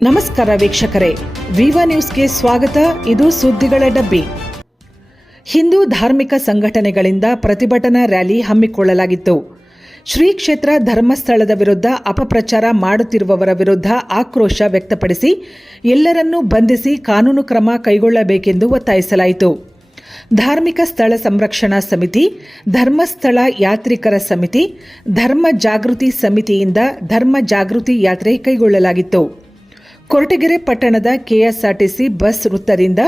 ನಮಸ್ಕಾರ ವೀಕ್ಷಕರೇ. ವಿವಾ ನ್ಯೂಸ್ಗೆ ಸ್ವಾಗತ. ಇದು ಸುದ್ದಿಗಳ ಡಬ್ಬಿ. ಹಿಂದೂ ಧಾರ್ಮಿಕ ಸಂಘಟನೆಗಳಿಂದ ಪ್ರತಿಭಟನಾ ರ್ಯಾಲಿ ಹಮ್ಮಿಕೊಳ್ಳಲಾಗಿತ್ತು. ಶ್ರೀ ಕ್ಷೇತ್ರ ಧರ್ಮಸ್ಥಳದ ವಿರುದ್ಧ ಅಪಪ್ರಚಾರ ಮಾಡುತ್ತಿರುವವರ ವಿರುದ್ಧ ಆಕ್ರೋಶ ವ್ಯಕ್ತಪಡಿಸಿ ಎಲ್ಲರನ್ನೂ ಬಂಧಿಸಿ ಕಾನೂನು ಕ್ರಮ ಕೈಗೊಳ್ಳಬೇಕೆಂದು ಒತ್ತಾಯಿಸಲಾಯಿತು. ಧಾರ್ಮಿಕ ಸ್ಥಳ ಸಂರಕ್ಷಣಾ ಸಮಿತಿ, ಧರ್ಮಸ್ಥಳ ಯಾತ್ರಿಕರ ಸಮಿತಿ, ಧರ್ಮ ಜಾಗೃತಿ ಸಮಿತಿಯಿಂದ ಧರ್ಮ ಜಾಗೃತಿ ಯಾತ್ರೆ ಕೈಗೊಳ್ಳಲಾಗಿತ್ತು. ಕೊರಟಗೆರೆ ಪಟ್ಟಣದ ಕೆಎಸ್ಆರ್ಟಿಸಿ ಬಸ್ ವೃತ್ತದಿಂದ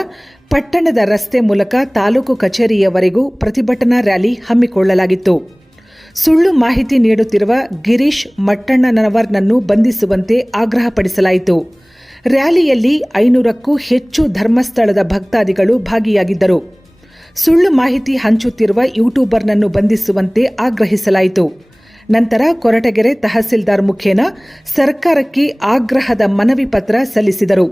ಪಟ್ಟಣದ ರಸ್ತೆ ಮೂಲಕ ತಾಲೂಕು ಕಚೇರಿಯವರೆಗೂ ಪ್ರತಿಭಟನಾ ರ್ಯಾಲಿ ಹಮ್ಮಿಕೊಳ್ಳಲಾಗಿತ್ತು. ಸುಳ್ಳು ಮಾಹಿತಿ ನೀಡುತ್ತಿರುವ ಗಿರೀಶ್ ಮಟ್ಟಣ್ಣನವರ್ನನ್ನು ಬಂಧಿಸುವಂತೆ ಆಗ್ರಹಪಡಿಸಲಾಯಿತು. ರ್ಯಾಲಿಯಲ್ಲಿ ಐನೂರಕ್ಕೂ ಹೆಚ್ಚು ಧರ್ಮಸ್ಥಳದ ಭಕ್ತಾದಿಗಳು ಭಾಗಿಯಾಗಿದ್ದರು. ಸುಳ್ಳು ಮಾಹಿತಿ ಹಂಚುತ್ತಿರುವ ಯೂಟ್ಯೂಬರ್ನನ್ನು ಬಂಧಿಸುವಂತೆ ಆಗ್ರಹಿಸಲಾಯಿತು. ನಂತರ ಕೊರಟಗೆರೆ ತಹಸೀಲ್ದಾರ್ ಮುಖೇನ ಸರ್ಕಾರಕ್ಕೆ ಆಗ್ರಹದ ಮನವಿ ಪತ್ರ ಸಲ್ಲಿಸಿದರು.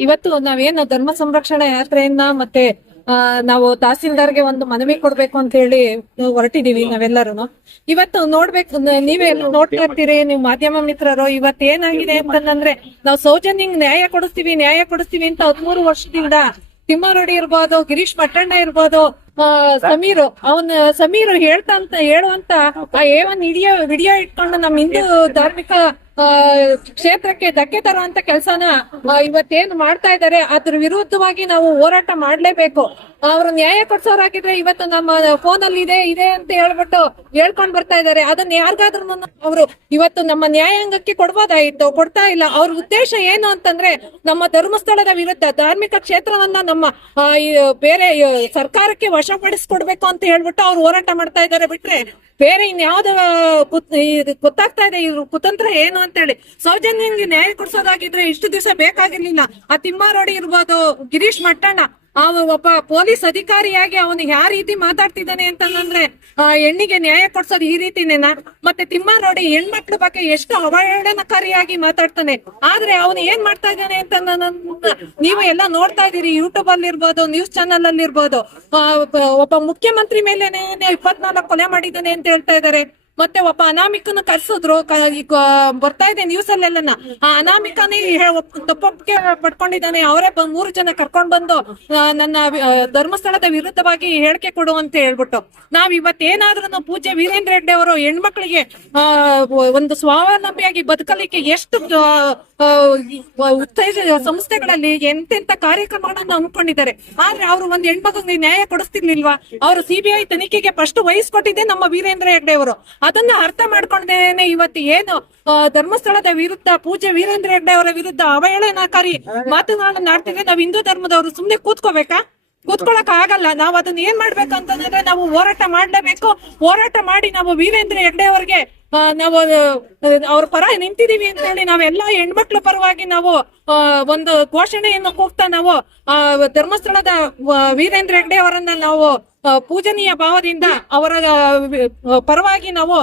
ಇವತ್ತು ನಾವೇನು ಧರ್ಮ ಸಂರಕ್ಷಣಾ ಯಾತ್ರೆಯನ್ನ ಮತ್ತೆ ನಾವು ತಹಸೀಲ್ದಾರ್ಗೆ ಒಂದು ಮನವಿ ಕೊಡ್ಬೇಕು ಅಂತ ಹೇಳಿ ಹೊರಟಿದೀವಿ ನಾವೆಲ್ಲರೂ. ಇವತ್ತು ನೋಡ್ಬೇಕು ನೀವೇ ನೋಡ್ತಾ ಇರ್ತೀರಿ ನೀವು ಮಾಧ್ಯಮ ಮಿತ್ರರು, ಇವತ್ತು ಏನಾಗಿದೆ ಅಂತಂದ್ರೆ ನಾವು ಸೌಜನ್ಯಂಗ್ ನ್ಯಾಯ ಕೊಡಿಸ್ತೀವಿ ನ್ಯಾಯ ಕೊಡಿಸ್ತೀವಿ ಅಂತ ಹದ್ಮೂರು ವರ್ಷದಿಂದ ತಿಮ್ಮಾರೋಡಿ ಇರ್ಬೋದು, ಗಿರೀಶ್ ಮಟ್ಟಣ್ಣ ಇರ್ಬೋದು ಸಮೀರ್ ಅವನ್ ಸಮೀರ್ ಹೇಳ್ತಾ ಅಂತ ಹೇಳುವಂತ ಆ ಏವನ್ ವಿಡಿಯೋ ವಿಡಿಯೋ ಇಟ್ಕೊಂಡು ನಮ್ ಹಿಂದೂ ಧಾರ್ಮಿಕ ಕ್ಷೇತ್ರಕ್ಕೆ ಧಕ್ಕೆ ತರುವಂತ ಕೆಲಸನ ಇವತ್ತೇನು ಮಾಡ್ತಾ ಇದ್ದಾರೆ, ಅದ್ರ ವಿರುದ್ಧವಾಗಿ ನಾವು ಹೋರಾಟ ಮಾಡ್ಲೇಬೇಕು. ಅವರು ನ್ಯಾಯ ಕೊಡ್ಸೋರಾಗಿದ್ರೆ ಇವತ್ತು ನಮ್ಮ ಫೋನ್ ಅಲ್ಲಿ ಇದೆ ಇದೆ ಅಂತ ಹೇಳ್ಬಿಟ್ಟು ಹೇಳ್ಕೊಂಡ್ ಬರ್ತಾ ಇದ್ದಾರೆ. ಅದನ್ನ ಯಾರಿಗಾದ್ರೂ ಅವರು ಇವತ್ತು ನಮ್ಮ ನ್ಯಾಯಾಂಗಕ್ಕೆ ಕೊಡ್ಬೋದಾಗಿತ್ತು ಕೊಡ್ತಾ ಇಲ್ಲ. ಅವ್ರ ಉದ್ದೇಶ ಏನು ಅಂತಂದ್ರೆ ನಮ್ಮ ಧರ್ಮಸ್ಥಳದ ವಿರುದ್ಧ ಧಾರ್ಮಿಕ ಕ್ಷೇತ್ರವನ್ನ ನಮ್ಮ ಬೇರೆ ಸರ್ಕಾರಕ್ಕೆ ವಶಪಡಿಸ್ಕೊಡ್ಬೇಕು ಅಂತ ಹೇಳ್ಬಿಟ್ಟು ಅವ್ರು ಹೋರಾಟ ಮಾಡ್ತಾ ಇದ್ದಾರೆ. ಬಿಟ್ರೆ ಬೇರೆ ಇನ್ಯಾವ್ದು ಗೊತ್ತಾಗ್ತಾ ಇದೆ, ಇವ್ರ ಕುತಂತ್ರ ಏನು ಅಂತ ಹೇಳಿ ನ್ಯಾಯ ಕೊಡ್ಸೋದಾಗಿದ್ರೆ ಇಷ್ಟು ದಿವಸ ಬೇಕಾಗಿರ್ಲಿಲ್ಲ. ಆ ತಿಮ್ಮಾರೋಡಿ ಇರ್ಬೋದು, ಗಿರೀಶ್ ಮಟ್ಟಣ್ಣ, ಆ ಒಬ್ಬ ಪೊಲೀಸ್ ಅಧಿಕಾರಿಯಾಗಿ ಅವನು ಯಾವ ರೀತಿ ಮಾತಾಡ್ತಿದ್ದಾನೆ ಅಂತಂದ್ರೆ ಆ ಹೆಣ್ಣಿಗೆ ನ್ಯಾಯ ಕೊಡ್ಸೋದು ಈ ರೀತಿನೇನಾ ಮತ್ತೆ ತಿಮ್ಮಾರೋಡಿ ಹೆಣ್ಮಕ್ಳ ಬಗ್ಗೆ ಎಷ್ಟು ಅವಹೇಳನಕಾರಿಯಾಗಿ ಮಾತಾಡ್ತಾನೆ. ಆದ್ರೆ ಅವನು ಏನ್ ಮಾಡ್ತಾ ಇದ್ದಾನೆ ಅಂತ ನೀವು ಎಲ್ಲ ನೋಡ್ತಾ ಇದೀರಿ ಯೂಟ್ಯೂಬ್ ಅಲ್ಲಿ ಇರ್ಬೋದು ನ್ಯೂಸ್ ಚಾನಲ್ ಅಲ್ಲಿ ಇರ್ಬೋದು. ಒಬ್ಬ ಮುಖ್ಯಮಂತ್ರಿ ಮೇಲೆನೆ ಇಪ್ಪತ್ನಾಲ್ಕು ಕೊಲೆ ಮಾಡಿದ್ದಾನೆ ಅಂತ ಹೇಳ್ತಾ ಇದ್ದಾರೆ. ಮತ್ತೆ ಒಬ್ಬ ಅನಾಮಿಕನ ಕರ್ಸಿದ್ರು. ಬರ್ತಾ ಇದೆ ನ್ಯೂಸ್ ಅಲ್ಲೆಲ್ಲ ಆ ಅನಾಮಿಕನೇ ತಪ್ಪೊಪ್ಪಿಗೆ ಪಡ್ಕೊಂಡಿದ್ದಾನೆ. ಅವರೇ ಮೂರು ಜನ ಕರ್ಕೊಂಡ್ ಬಂದು ನನ್ನ ಧರ್ಮಸ್ಥಳದ ವಿರುದ್ಧವಾಗಿ ಹೇಳಿಕೆ ಕೊಡು ಅಂತ ಹೇಳ್ಬಿಟ್ಟು. ನಾವ್ ಇವತ್ತೇನಾದ್ರೂ ಪೂಜೆ ವೀರೇಂದ್ರ ರೆಡ್ಡಿ ಅವರು ಹೆಣ್ಮಕ್ಳಿಗೆ ಒಂದು ಸ್ವಾವಲಂಬಿಯಾಗಿ ಬದುಕಲಿಕ್ಕೆ ಎಷ್ಟು ಉತ್ತೇಜ ಸಂಸ್ಥೆಗಳಲ್ಲಿ ಎಂತೆಂತ ಕಾರ್ಯಕ್ರಮಗಳನ್ನ ಹಮ್ಮಿಕೊಂಡಿದ್ದಾರೆ. ಆದ್ರೆ ಅವರು ಒಂದ್ ಹೆಣ್ಮಕ್ಳಿಗೆ ನ್ಯಾಯ ಕೊಡಿಸ್ತಿರ್ಲಿಲ್ವಾ? ಅವರು ಸಿಬಿಐ ತನಿಖೆಗೆ ಫಸ್ಟ್ ವಹಿಸ್ಕೊಟ್ಟಿದ್ದೆ ನಮ್ಮ ವೀರೇಂದ್ರ ಹೆಗ್ಡೆ ಅವರು. ಅದನ್ನ ಅರ್ಥ ಮಾಡ್ಕೊಂಡೇನೆ ಇವತ್ತು ಏನು ಧರ್ಮಸ್ಥಳದ ವಿರುದ್ಧ ಪೂಜೆ ವೀರೇಂದ್ರ ಹೆಗ್ಡೆ ಅವರ ವಿರುದ್ಧ ಅವಹೇಳನಕಾರಿ ಮಾತುಗಳನ್ನ ಆಡ್ತಿದ್ರೆ ನಾವ್ ಹಿಂದೂ ಧರ್ಮದವರು ಸುಮ್ನೆ ಕೂತ್ಕೋಬೇಕಾ? ಕೂತ್ಕೊಳಕ್ ಆಗಲ್ಲ. ನಾವ್ ಅದನ್ನ ಏನ್ ಮಾಡ್ಬೇಕು ಅಂತಂದ್ರೆ ನಾವು ಹೋರಾಟ ಮಾಡ್ಲೇಬೇಕು. ಹೋರಾಟ ಮಾಡಿ ನಾವು ವೀರೇಂದ್ರ ಹೆಗ್ಡೆ ಅವರಿಗೆ ನಾವು ಅವ್ರ ಪರ ನಿಂತಿದೀವಿ ಅಂತ ಹೇಳಿ ನಾವೆಲ್ಲ ಹೆಣ್ಮಕ್ಳ ಪರವಾಗಿ ನಾವು ಒಂದು ಘೋಷಣೆಯನ್ನು ಕೂಗ್ತಾ ನಾವು ಧರ್ಮಸ್ಥಳದ ವೀರೇಂದ್ರ ಹೆಗ್ಡೆ ಅವರನ್ನ ನಾವು ಪೂಜನೀಯ ಭಾವದಿಂದ ಅವರ ಪರವಾಗಿ ನಾವು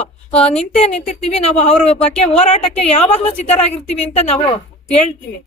ನಿಂತೇ ನಿಂತಿರ್ತೀವಿ. ನಾವು ಅವ್ರ ಬಗ್ಗೆ ಹೋರಾಟಕ್ಕೆ ಯಾವಾಗ್ಲೂ ಸಿದ್ಧರಾಗಿರ್ತೀವಿ ಅಂತ ನಾವು ಹೇಳ್ತೀವಿ.